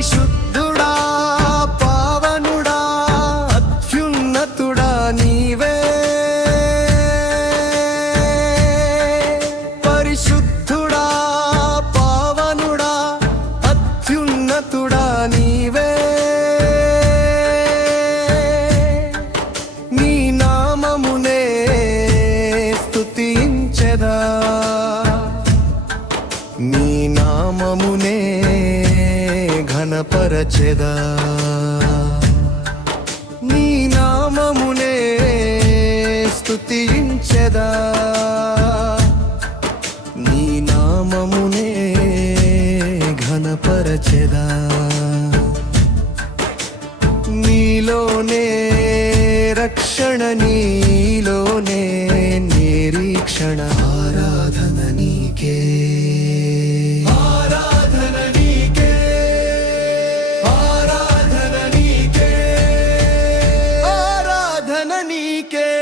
పరిశుద్ధుడా పావనుడా అత్యున్నతుడా నీవే. పరిశుద్ధుడా పావనుడా అత్యున్నతుడా నీవే. నీ నీ నామమునే కనపరచెదా నీ నామమునే స్తుతించెదా. నీ నామమునే ఘనపరచెదా. నీలోనే రక్షణ నీలోనే నిరీక్షణ ఆరాధన నీకే. weekend.